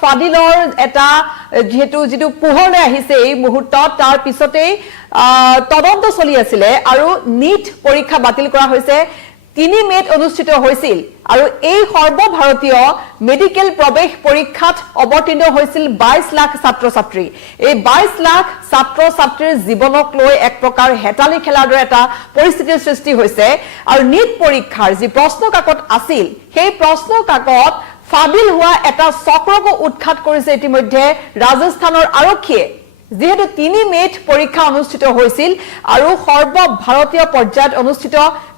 ফাদিলৰ এটা যেটো পোহৰলৈ আহিছে এই মুহূৰ্তত তাৰ পিছতেই তদন্ত চলি আছিলে আৰু নিট পৰীক্ষা বাতিল কৰা হৈছে 3 মেত অনুষ্ঠিত হৈছিল আৰু এই সৰ্বভাৰতীয় মেডিকেল প্ৰৱেশ পৰীক্ষাত অৱতীৰ্ণ হৈছিল 22 লাখ ছাত্ৰ-ছাত্ৰী এই 22 লাখ ছাত্ৰ-ছাত্ৰীৰ জীৱনক লৈ এক প্ৰকাৰ হেতালি খেলাৰ দৰে এটা পৰিস্থিতিৰ সৃষ্টি হৈছে আৰু নিট পৰীক্ষাৰ যি প্ৰশ্ন কাকত আছিল সেই প্ৰশ্ন কাকত ফাদিল হোৱা এটা চক্ৰক উৎখাত কৰিছে ইতিমধ্যে ৰাজস্থানৰ আৰক্ষীয়ে যেহেতু 3 মেত পৰীক্ষা অনুষ্ঠিত হৈছিল আৰু সৰ্বভাৰতীয় পৰ্যায়ত অনুষ্ঠিত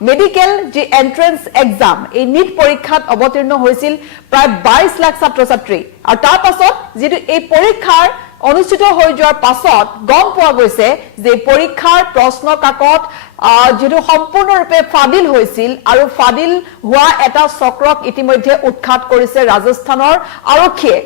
মেডিকেল যি এন্ট্ৰেন্স এক্সাম এই নিট পৰীক্ষাত অৱতীৰ্ণ হৈছিল প্ৰায় 22 লাখ ছাত্ৰ-ছাত্ৰী আৰু তাৰ পাছত যেটো এই পৰীক্ষাৰ অনুষ্ঠিত হৈ যোৱাৰ পাছত গম পোৱা গৈছে যে পৰীক্ষাৰ প্ৰশ্ন কাকত যেটো সম্পূৰ্ণৰূপে ফাদিল হৈছিল আৰু ফাদিল হোৱা এটা চক্ৰক ইতিমধ্যে উৎখাত কৰিছে ৰাজস্থানৰ আৰক্ষীয়ে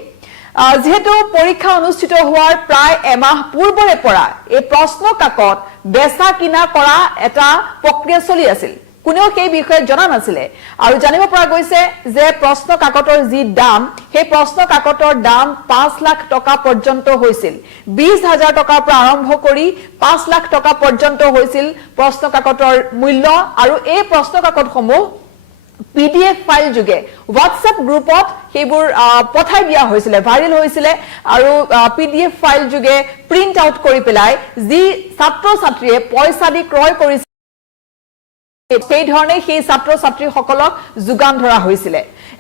যেহেতু পৰীক্ষা অনুষ্ঠিত হোৱাৰ প্ৰায় এমাহ পূৰ্বৰে পৰা এই প্ৰশ্ন কাকত বেচা কিনা কৰা এটা প্ৰক্ৰিয়া চলি আছিল কোনেও সেই বিষয়ে জনা নাছিলে আৰু জানিব পৰা গৈছে যে প্ৰশ্ন কাকতৰ যি দাম সেই প্ৰশ্ন কাকতৰ দাম 5 লাখ টকা পৰ্যন্ত হৈছিল 20,000 টকাৰ পৰা আৰম্ভ কৰি 5 লাখ টকা পৰ্যন্ত হৈছিল প্ৰশ্ন কাকতৰ মূল্য আৰু এই প্ৰশ্ন কাকতসমূহ PDF ফাইল যোগে WhatsApp গ্ৰুপত হেবোৰ পঠাই দিয়া হৈছিল ভাইৰেল হৈছিল আৰু PDF ফাইল যোগে প্ৰিন্ট আউট কৰি পেলাই যি ছাত্ৰ-ছাত্ৰীয়ে পইচা দি ক্ৰয় কৰিছিল সেই ধৰণে সেই ছাত্ৰ-ছাত্ৰী সকলক যোগান ধৰা হৈছিল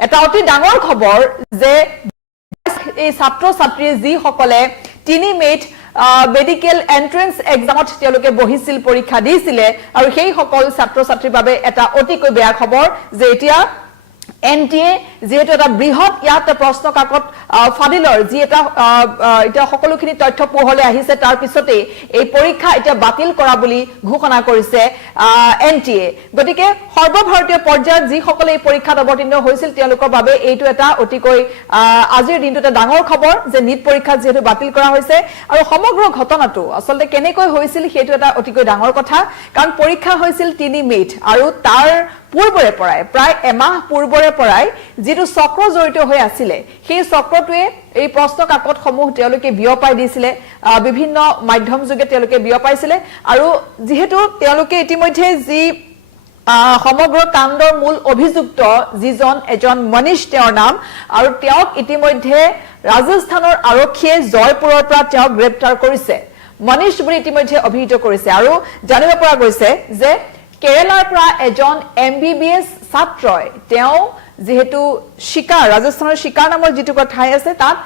এটা অতি ডাঙৰ খবৰ যে এই ছাত্ৰ-ছাত্ৰীয়ে যি সকলে 3 মেত মেডিকেল এন্ট্ৰেন্স এক্সামত তেওঁলোকে বহিছিল পৰীক্ষা দিছিল আৰু সেই সকল ছাত্ৰ-ছাত্ৰীৰ বাবে এটা অতিকৈ বেয়া খবৰ যে এতিয়া NTA যেহেতু এটা বৃহৎ ইয়াত প্ৰশ্ন কাকত ফাদিলৰ যি এটা সকলোখিনি তথ্য পোহৰলৈ আহিছে তাৰ পিছতে এই পৰীক্ষা এতিয়া বাতিল কৰা বুলি ঘোষণা কৰিছে NTA গতিকে সৰ্বভাৰতীয় পৰ্যায়ত যি সকলে এই পৰীক্ষাত অৱতীৰ্ণ হৈছিল তেওঁলোকৰ বাবে এইটো এটা অতিকৈ আজিৰ দিনটো এটা ডাঙৰ খবৰ যে নিট পৰীক্ষা যেহেতু বাতিল কৰা হৈছে আৰু সমগ্ৰ ঘটনাটো আসলে কেনেকৈ হৈছিল সেইটো এটা অতিকৈ ডাঙৰ কথা কাৰণ পৰীক্ষা হৈছিল 3 মেত আৰু তাৰ পূৰ্বৰে পৰাই প্ৰায় এমাহ পূৰ্বৰে পৰাই যেটো চক্ৰ জড়িত হৈ আছিল সেই চক্ৰটোৱে এই প্ৰশ্ন কাকতসমূহ তেওঁলোকে বিয়পাই দিছিল বিভিন্ন মাধ্যম যোগে তেওঁলোকে বিয়পাইছিল আৰু যেহেতু তেওঁলোকে ইতিমধ্যে যি সমগ্ৰ কাণ্ডৰ মূল অভিযুক্ত যিজন এজন মনীষ তেওঁৰ নাম আৰু তেওঁক ইতিমধ্যে ৰাজস্থানৰ আৰক্ষীয়ে জয়পুৰৰ পৰা তেওঁক গ্ৰেপ্তাৰ কৰিছে মনীষ বুলি ইতিমধ্যে অভিহিত কৰিছে আৰু জানিব পৰা গৈছে যে কেৰালাৰ পৰা এজন MBBS ছাত্ৰই তেওঁ যেহেতু শিকাৰ ৰাজস্থানৰ শিকাৰ নামৰ যেটো ঠাই আছে তাত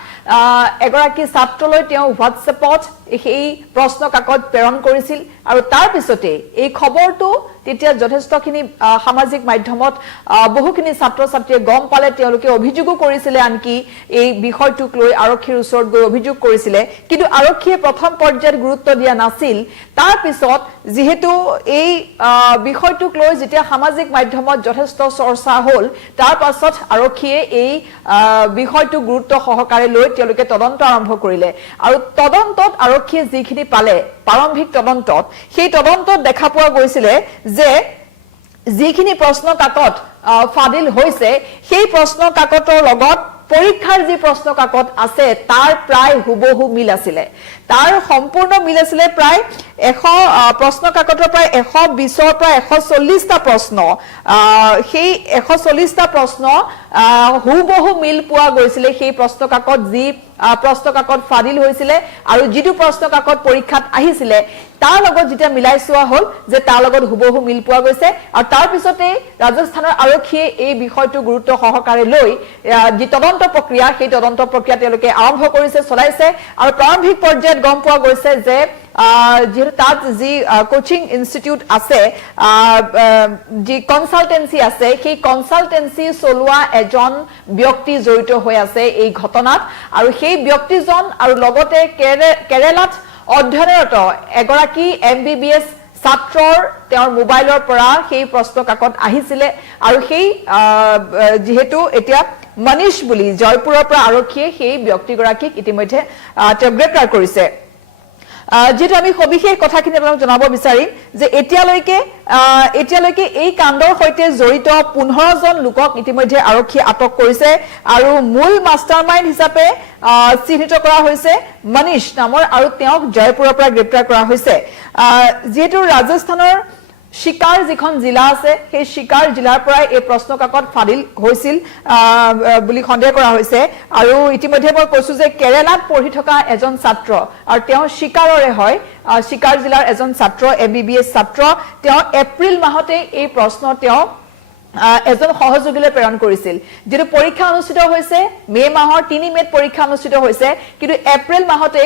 এগৰাকী ছাত্ৰলৈ তেওঁ WhatsAppত এই প্ৰশ্ন কাকত প্ৰেৰণ কৰিছিল আৰু তাৰ পিছতে এই খবৰটো তেতিয়া যথেষ্টখিনি সামাজিক মাধ্যমত বহুখিনি ছাত্ৰ-ছাত্ৰীয়ে গম পালে তেওঁলোকে অভিযোগ কৰিছিল আনকি এই বিষয়টোক লৈ আৰক্ষীৰ ওচৰত গৈ অভিযোগ কৰিছিল কিন্তু আৰক্ষীয়ে প্ৰথম পৰ্যায়ত গুৰুত্ব দিয়া নাছিল তাৰ পিছত যেহেতু এই বিষয়টোক লৈ যেতিয়া সামাজিক মাধ্যমত যথেষ্ট চৰ্চা হল তাৰ পাছত আৰক্ষীয়ে এই বিষয়টো গুৰুত্ব সহকাৰে লৈ তেওঁলোকে তদন্ত আৰম্ভ কৰিলে আৰু তদন্তত আৰক্ষীয়ে যিখিনি পালে প্ৰাৰম্ভিক তদন্তত সেই তদন্তত দেখা পোৱা গৈছিল যে যিখিনি প্ৰশ্ন কাকত ফাদিল হৈছে সেই প্ৰশ্ন কাকতৰ লগত পৰীক্ষাৰ যি প্ৰশ্ন কাকত আছে তাৰ প্ৰায় হুবহু মিল আছিল তাৰ সম্পূৰ্ণ মিল আছিল প্ৰায় 100 প্ৰশ্ন কাকতৰ প্ৰায় 120ৰ পৰা 140টা প্ৰশ্ন সেই 140টা প্ৰশ্ন হুবহু মিল পোৱা গৈছিল সেই প্ৰশ্ন কাকত যি প্ৰশ্ন কাকত ফাদিল হৈছিল আৰু যেটো প্ৰশ্ন কাকত পৰীক্ষাত আহিছিল তাৰ লগত যেটা মিলাই চোৱা হল যে তাৰ লগত হুবহু মিল পোৱা গৈছে আৰু তাৰ পিছতে ৰাজস্থানৰ আৰক্ষীয়ে এই বিষয়টো গুৰুত্ব সহকাৰে লৈ যি তদন্ত প্ৰক্ৰিয়া সেই তদন্ত প্ৰক্ৰিয়া তেওঁলোকে আৰম্ভ কৰিছে চলাইছে আৰু প্ৰাৰম্ভিক পৰ্যায়ত গম পোৱা গৈছে যে যেহেতু তাত যি কোচিং ইনষ্টিটিউট আছে যি কনসালটেন্সি আছে সেই কনসালটেন্সি চলোৱা এজন ব্যক্তি জড়িত হৈ আছে এই ঘটনাত আৰু সেই ব্যক্তিজন আৰু লগতে কেৰালাত অধ্যয়নৰত এগৰাকী MBBS ছাত্ৰৰ তেওঁৰ মোবাইলৰ পৰা সেই প্ৰশ্ন কাকত আহিছিল আৰু সেই যেহেতু এতিয়া মনীষ বুলি জয়পুৰৰ পৰা আৰক্ষীয়ে সেই ব্যক্তিগৰাকীক ইতিমধ্যে গ্ৰেপ্তাৰ কৰিছে যেটো আমি সবিশেষ কথাখিনি আপোনাক জনাব বিচাৰিম যে এতিয়ালৈকে এই কাণ্ডৰ সৈতে জড়িত 15 জন লোকক ইতিমধ্যে আৰক্ষী আটক কৰিছে আৰু মূল মাষ্টাৰমাইণ্ড হিচাপে চিহ্নিত কৰা হৈছে মনীষ নামৰ আৰু তেওঁক জয়পুৰৰ পৰা গ্ৰেপ্তাৰ কৰা হৈছে যেটো ৰাজস্থানৰ শিকাৰ যিখন জিলা আছে সেই শিকাৰ জিলাৰ পৰা এই প্ৰশ্ন কাকত ফাদিল হৈছিল বুলি সন্দেহ কৰা হৈছে আৰু ইতিমধ্যে মই কৈছো যে কেৰালাত পঢ়ি থকা এজন ছাত্ৰ আৰু তেওঁ শিকাৰৰে হয় শিকাৰ জিলাৰ এজন ছাত্ৰ এমবিবিএছ ছাত্ৰ তেওঁ এপ্ৰিল মাহতে এই প্ৰশ্ন তেওঁ এজন সহযোগীলৈ প্ৰেৰণ কৰিছিল যেটো পৰীক্ষা অনুষ্ঠিত হৈছে মে মাহৰ 3 মেত পৰীক্ষা অনুষ্ঠিত হৈছে কিন্তু এপ্ৰিল মাহতে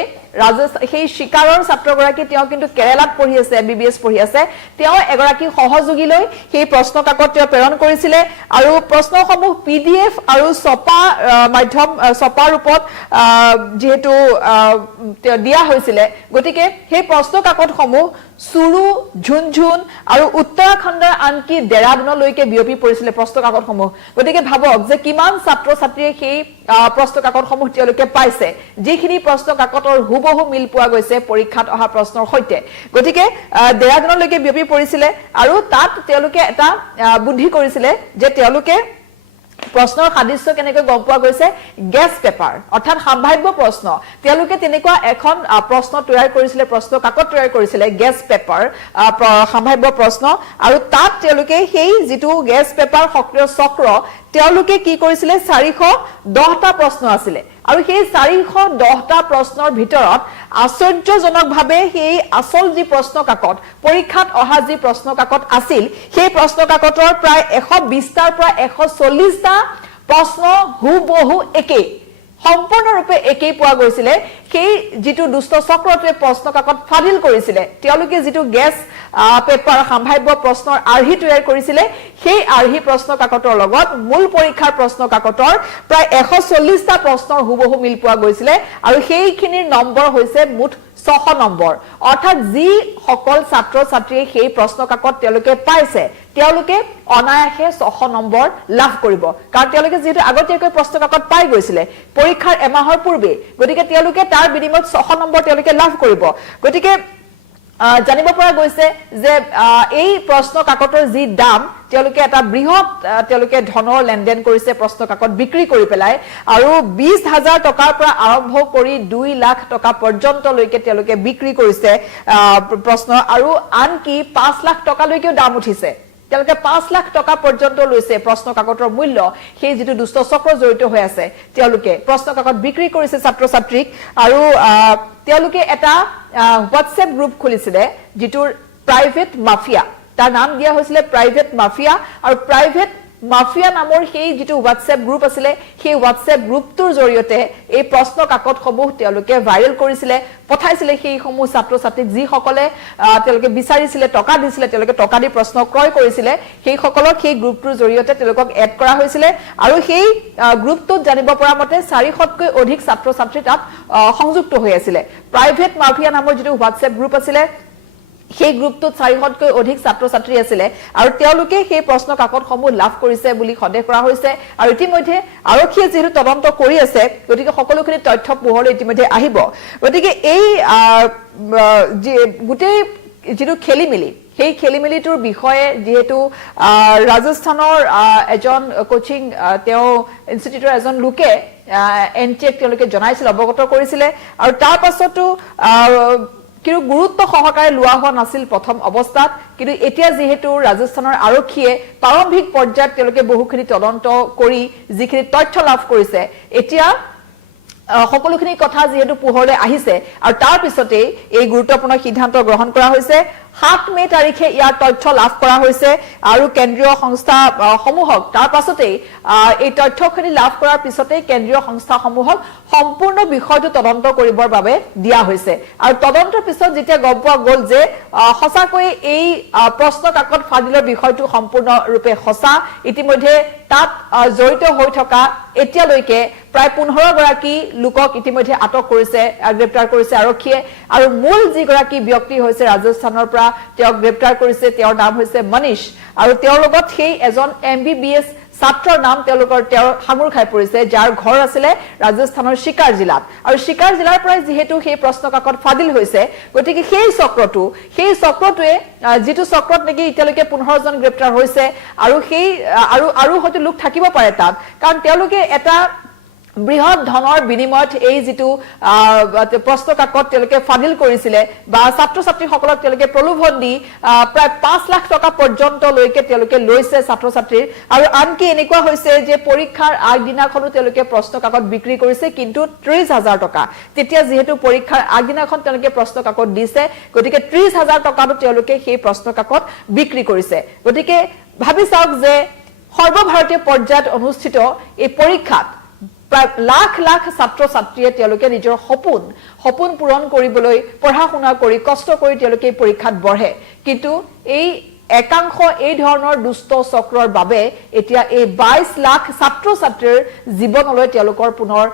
সেই শিকাৰৰ ছাত্ৰগৰাকী তেওঁ কিন্তু কেৰালাত পঢ়ি আছে এমবিবিএছ পঢ়ি আছে তেওঁ এগৰাকী সহযোগীলৈ সেই প্ৰশ্ন কাকত তেওঁ প্ৰেৰণ কৰিছিল আৰু প্ৰশ্নসমূহ পিডিএফ আৰু ছপা মাধ্যম ছপা ৰূপত যেহেতু দিয়া হৈছিল গতিকে সেই প্ৰশ্ন কাকতসমূহ সুৰু ঝুনঝুন আৰু উত্তৰাখণ্ডৰ আনকি দেৰাদুনলৈকে বিয়পি পৰিছিল প্ৰশ্ন কাকতসমূহ গতিকে ভাবক যে কিমান ছাত্ৰ ছাত্ৰীয়ে সেই প্ৰশ্ন কাকতসমূহ তেওঁলোকে পাইছে যিখিনি প্ৰশ্ন কাকতৰ হুবহু মিল পোৱা গৈছে পৰীক্ষাত অহা প্ৰশ্নৰ সৈতে গতিকে দেৰাদুনলৈকে বিয়পি পৰিছিল আৰু তাত তেওঁলোকে এটা বুদ্ধি কৰিছিল যে তেওঁলোকে প্ৰশ্নৰ সাদৃশ্য কেনেকৈ গম পোৱা গৈছে গেছ পেপাৰ অৰ্থাৎ সম্ভাৱ্য প্ৰশ্ন তেওঁলোকে তেনেকুৱা এখন প্ৰশ্ন তৈয়াৰ কৰিছিল প্ৰশ্ন কাকত তৈয়াৰ কৰিছিল গেছ পেপাৰ সম্ভাৱ্য প্ৰশ্ন আৰু তাত তেওঁলোকে সেই যেটো গেছ পেপাৰ সক্ৰিয় চক্ৰ তেওঁলোকে কি কৰিছিল 410টা প্ৰশ্ন আছিল আৰু সেই 410টা প্ৰশ্নৰ ভিতৰত আশ্চৰ্যজনকভাৱে সেই আসল যি প্ৰশ্ন কাকত পৰীক্ষাত অহা যি প্ৰশ্ন কাকত আছিল সেই প্ৰশ্ন কাকতৰ প্ৰায় 120টাৰ পৰা 140টা প্ৰশ্ন হুবহু একে সম্পূৰ্ণৰূপে একেই পোৱা গৈছিল সেই যেটো দুষ্ট চক্ৰটোৱে প্ৰশ্ন কাকত ফাদিল কৰিছিল তেওঁলোকে যেটো গেছ পেপাৰ সম্ভাৱ্য প্ৰশ্নৰ আৰ্হি তৈয়াৰ কৰিছিল সেই আৰ্হি প্ৰশ্ন কাকতৰ লগত মূল পৰীক্ষাৰ প্ৰশ্ন কাকতৰ প্ৰায় 140টা প্ৰশ্নৰ হুবহু মিল পোৱা গৈছিল আৰু সেইখিনিৰ নম্বৰ হৈছে মুঠ 600 নম্বৰ অৰ্থাৎ যি সকল ছাত্ৰ ছাত্ৰীয়ে সেই প্ৰশ্ন কাকত তেওঁলোকে পাইছে তেওঁলোকে অনায়াসে 600 নম্বৰ লাভ কৰিব কাৰণ তেওঁলোকে যেহেতু আগতীয়াকৈ প্ৰশ্ন কাকত পাই গৈছিল পৰীক্ষাৰ এমাহৰ পূৰ্বে গতিকে তেওঁলোকে তাৰ বিনিময়ত 600 নম্বৰ তেওঁলোকে লাভ কৰিব গতিকে জানিব পৰা গৈছে যে এই প্ৰশ্ন কাকতৰ যি দাম তেওঁলোকে এটা বৃহৎ তেওঁলোকে ধনৰ লেনদেন কৰিছে প্ৰশ্ন কাকত বিক্ৰী কৰি পেলাই আৰু 20000 টকাৰ পৰা আৰম্ভ কৰি 2 লাখ টকা পৰ্যন্ত লৈকে তেওঁলোকে বিক্ৰী কৰিছে প্ৰশ্ন আৰু আনকি 5 লাখ টকা লৈকেও দাম উঠিছে তেওঁলোকে 5 লাখ টকা পৰ্যন্ত লৈছে প্ৰশ্ন কাকতৰ মূল্য সেই যেটো দুষ্ট চক্ৰ জড়িত হৈ আছে তেওঁলোকে প্ৰশ্ন কাকত বিক্ৰী কৰিছে ছাত্ৰ ছাত্ৰীক আৰু তেওঁলোকে এটা WhatsApp গ্ৰুপ খুলিছিল যেটোৰ প্ৰাইভেট মাফিয়া তাৰ নাম দিয়া হৈছিল প্ৰাইভেট মাফিয়া আৰু প্ৰাইভেট মাফিয়া নামৰ সেই যেটো WhatsApp গ্ৰুপ আছিল সেই WhatsApp গ্ৰুপটোৰ জৰিয়তে এই প্ৰশ্ন কাকতসমূহ তেওঁলোকে ভাইৰেল কৰিছিল পঠাইছিল সেই সমূহ ছাত্ৰ ছাত্ৰীক যি সকলে তেওঁলোকে বিচাৰিছিল টকা দিছিল তেওঁলোকে টকা দি প্ৰশ্ন ক্ৰয় কৰিছিল সেই সকলক সেই গ্ৰুপটোৰ জৰিয়তে তেওঁলোকক এড কৰা হৈছিল আৰু সেই গ্ৰুপটোত জানিব পৰা মতে 400তকৈ অধিক ছাত্ৰ ছাত্ৰী তাত সংযুক্ত হৈ আছিল প্ৰাইভেট মাফিয়া নামৰ যেটো WhatsApp গ্ৰুপ আছিল সেই গ্ৰুপটোত 400তকৈ অধিক ছাত্ৰ ছাত্ৰী আছিল আৰু তেওঁলোকে সেই প্ৰশ্ন কাকতসমূহ লাভ কৰিছে বুলি সন্দেহ কৰা হৈছে আৰু ইতিমধ্যে আৰক্ষীয়ে যেহেতু তদন্ত কৰি আছে গতিকে সকলোখিনি তথ্য পোহৰলৈ ইতিমধ্যে আহিব গতিকে এই গোটেই যেটো খেলিমেলি সেই খেলিমেলিটোৰ বিষয়ে যেহেতু ৰাজস্থানৰ এজন কোচিং তেওঁ ইনষ্টিটিউটৰ এজন লোকে এনটিএক তেওঁলোকে জনাইছিল অৱগত কৰিছিল আৰু তাৰ পাছতো কিন্তু গুৰুত্ব সহকাৰে লোৱা হোৱা নাছিল প্ৰথম অৱস্থাত কিন্তু এতিয়া যেহেতু ৰাজস্থানৰ আৰক্ষীয়ে প্ৰাৰম্ভিক পৰ্যায়ত তেওঁলোকে বহুখিনি তদন্ত কৰি যিখিনি তথ্য লাভ কৰিছে এতিয়া সকলোখিনি কথা যেহেতু পোহৰলৈ আহিছে আৰু তাৰ পিছতে এই গুৰুত্বপূৰ্ণ সিদ্ধান্ত গ্ৰহণ কৰা হৈছে 7 মে তাৰিখে ইয়াৰ তথ্য লাভ কৰা হৈছে আৰু কেন্দ্ৰীয় সংস্থা সমূহক তাৰ পাছতে এই তথ্যখিনি লাভ কৰাৰ পিছতে কেন্দ্ৰীয় সংস্থা সমূহক সম্পূৰ্ণ বিষয়টো তদন্ত কৰিবৰ বাবে দিয়া হৈছে আৰু তদন্তৰ পিছত যেতিয়া গম পোৱা গ'ল যে সঁচাকৈ এই প্ৰশ্ন কাকত ফাদিলৰ বিষয়টো সম্পূৰ্ণৰূপে সঁচা ইতিমধ্যে তাত জড়িত হৈ থকা এতিয়ালৈকে প্ৰায় 15 গৰাকী লোকক ইতিমধ্যে আটক কৰিছে গ্ৰেপ্তাৰ কৰিছে আৰক্ষীয়ে আৰু মূল যি গৰাকী ব্যক্তি হৈছে ৰাজস্থানৰ তেওঁক গ্ৰেপ্তাৰ কৰিছে তেওঁৰ নাম হৈছে মনীষ আৰু তেওঁৰ লগত সেই এজন এমবিবিএছ ছাত্ৰৰ নাম তেওঁৰ সাঙুৰ খাই পৰিছে যাৰ ঘৰ আছিলে ৰাজস্থানৰ শিকাৰ জিলাত আৰু শিকাৰ জিলাৰ পৰা যেহেতু সেই প্ৰশ্ন কাকত ফাদিল হৈছে গতিকে সেই চক্ৰটোৱে যেটো চক্ৰত নেকি ইতিয়ালৈকে 15 জন গ্ৰেপ্তাৰ হৈছে আৰু সেই আৰু হয়তো লোক থাকিব পাৰে তাত কাৰণ তেওঁলোকে এটা বৃহৎ ধনৰ বিনিময়ত এই যেটো প্ৰশ্ন কাকত তেওঁলোকে ফাদিল কৰিছিলে বা ছাত্ৰ ছাত্ৰীসকলক তেওঁলোকে প্ৰলোভন দি প্ৰায় 5 লাখ টকা পৰ্যন্ত লৈকে তেওঁলোকে লৈছে ছাত্ৰ ছাত্ৰীৰ আৰু আনকি এনেকুৱা হৈছে যে পৰীক্ষাৰ আগদিনাখনো তেওঁলোকে প্ৰশ্ন কাকত বিক্ৰী কৰিছে কিন্তু 30000 টকা তেতিয়া যেহেতু পৰীক্ষাৰ আগদিনাখন তেওঁলোকে প্ৰশ্ন কাকত দিছে গতিকে 30000 টকাটো তেওঁলোকে সেই প্ৰশ্ন কাকত বিক্ৰী কৰিছে গতিকে ভাবি চাওক যে সৰ্বভাৰতীয় পৰ্যায়ত অনুষ্ঠিত এই পৰীক্ষাত লাখ লাখ ছাত্ৰ ছাত্ৰীয়ে তেওঁলোকে নিজৰ সপোন পূৰণ কৰিবলৈ পঢ়া শুনা কৰি কষ্ট কৰি তেওঁলোকে পৰীক্ষাত বঢ়ে কিন্তু এই একাংশ এই ধৰণৰ দুষ্ট চক্ৰৰ বাবে এতিয়া এই 22 লাখ ছাত্ৰ ছাত্ৰীৰ জীৱনলৈ তেওঁলোকৰ পুনৰ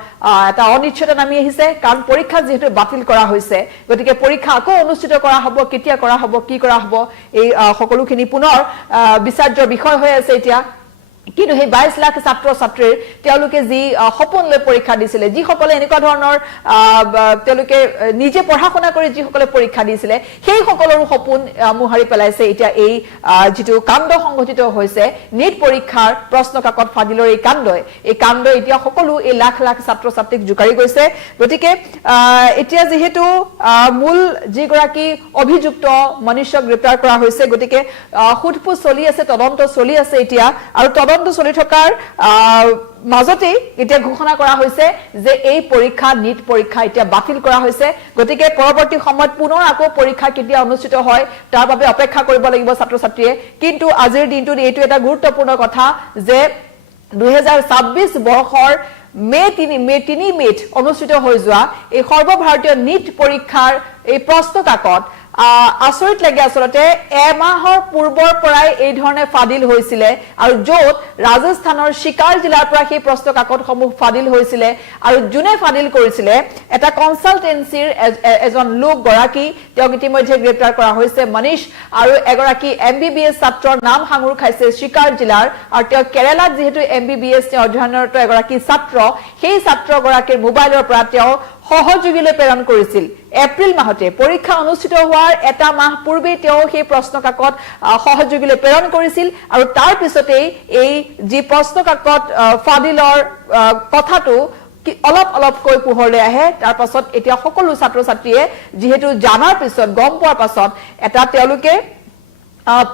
এটা অনিশ্চয়তা নামি আহিছে কাৰণ পৰীক্ষা যেহেতু বাতিল কৰা হৈছে গতিকে পৰীক্ষা আকৌ অনুষ্ঠিত কৰা হ'ব কেতিয়া কৰা হ'ব কি কৰা হ'ব এই সকলোখিনি পুনৰ বিচাৰ্য বিষয় হৈ আছে এতিয়া কিন্তু সেই 22 লাখ ছাত্ৰ ছাত্ৰীৰ তেওঁলোকে যি সপোন লৈ পৰীক্ষা দিছিলে যি সকলে এনেকুৱা ধৰণৰ তেওঁলোকে নিজে পঢ়া শুনা কৰি যি সকলে পৰীক্ষা দিছিলে সেই সকলৰ সপোন মুহাৰি পেলাইছে এতিয়া এই যেটো কাণ্ড সংঘটিত হৈছে নিট পৰীক্ষাৰ প্ৰশ্ন কাকত ফাদিলৰ এই কাণ্ড এতিয়া সকলো এই লাখ লাখ ছাত্ৰ ছাত্ৰীক জুকাৰি গৈছে গতিকে এতিয়া যেহেতু মূল যিগৰাকী অভিযুক্ত মনীষক গ্ৰেপ্তাৰ কৰা হৈছে গতিকে খুটপুট চলি আছে তদন্ত চলি আছে এতিয়া আৰু তদন্ত চলি থকাৰ মাজতে এতিয়া ঘোষণা কৰা হৈছে যে এই পৰীক্ষা নিট পৰীক্ষা এতিয়া বাতিল কৰা হৈছে গতিকে পৰৱৰ্তী সময়ত পুনৰ আকৌ পৰীক্ষা কেতিয়া অনুষ্ঠিত হয় তাৰ বাবে অপেক্ষা কৰিব লাগিব ছাত্ৰ ছাত্ৰীয়ে কিন্তু আজিৰ দিনটোত এইটো এটা গুৰুত্বপূৰ্ণ কথা যে 2026 বৰ্ষৰ মে 3 অনুষ্ঠিত হৈ যোৱা এই সৰ্বভাৰতীয় নিট পৰীক্ষাৰ এই প্ৰশ্ন কাকত আচৰিত লাগে আসলতে এমাহৰ পূৰ্বৰ পৰাই এই ধৰণে ফাদিল হৈছিলে আৰু য'ত ৰাজস্থানৰ শিকাৰ জিলাৰ পৰা সেই প্ৰশ্ন কাকতসমূহ ফাদিল হৈছিলে আৰু জুনে ফাদিল কৰিছিলে এটা কনসালটেন্সিৰ এজন লোক গৰাকী তেওঁক ইতিমধ্যে গ্ৰেপ্তাৰ কৰা হৈছে মনীষ আৰু এগৰাকী MBBS ছাত্ৰৰ নাম সাঙুৰ খাইছে শিকাৰ জিলাৰ আৰু তেওঁ কেৰালাত যেহেতু MBBS তেওঁ অধ্যয়নৰত এগৰাকী ছাত্ৰ সেই ছাত্ৰ গৰাকীৰ মোবাইলৰ পৰা তেওঁ সহযোগীলৈ প্ৰেৰণ কৰিছিল এপ্ৰিল মাহতে পৰীক্ষা অনুষ্ঠিত হোৱাৰ এটা মাহ পূৰ্বে তেওঁ সেই প্ৰশ্ন কাকত সহযোগীলৈ প্ৰেৰণ কৰিছিল আৰু তাৰ পিছতেই এই যি প্ৰশ্ন কাকত ফাদিলৰ কথাটো অলপকৈ পোহৰলৈ আহে তাৰ পাছত এতিয়া সকলো ছাত্ৰ ছাত্ৰীয়ে যেহেতু জানাৰ পিছত গম পোৱাৰ পাছত এটা তেওঁলোকে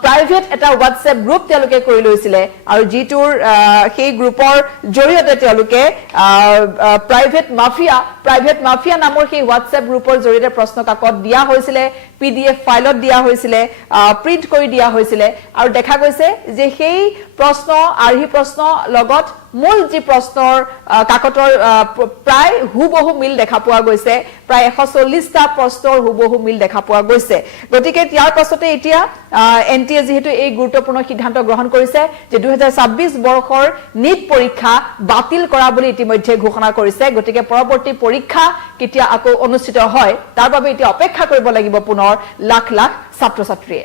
প্ৰাইভেট এটা WhatsApp গ্ৰুপ তেওঁলোকে কৰি লৈছিলে আৰু জিটোৰ সেই গ্ৰুপৰ জৰিয়তে তেওঁলোকে প্ৰাইভেট মাফিয়া নামৰ সেই WhatsApp গ্ৰুপৰ জৰিয়তে প্ৰশ্ন কাকত দিয়া হৈছিলে PDF ফাইলত দিয়া হৈছিলে প্ৰিন্ট কৰি দিয়া হৈছিলে আৰু দেখা গৈছে যে সেই প্ৰশ্ন আৰহি প্ৰশ্ন লগত মূল যি প্ৰশ্নৰ কাকতৰ প্ৰায় হুবহু মিল দেখা পোৱা গৈছে প্ৰায় 140টা প্ৰশ্নৰ হুবহু মিল দেখা পোৱা গৈছে গতিকে ইয়াৰ পাছতে এতিয়া এনটিএ যেহেতু এই গুৰুত্বপূৰ্ণ সিদ্ধান্ত গ্ৰহণ কৰিছে যে 2026 বৰ্ষৰ নিট পৰীক্ষা বাতিল কৰা বুলি ইতিমধ্যে ঘোষণা কৰিছে গতিকে পৰৱৰ্তী পৰীক্ষা কেতিয়া আকৌ অনুষ্ঠিত হয় তাৰ বাবে এতিয়া অপেক্ষা কৰিব লাগিব পুনৰ লাখ লাখ ছাত্ৰ ছাত্ৰীয়ে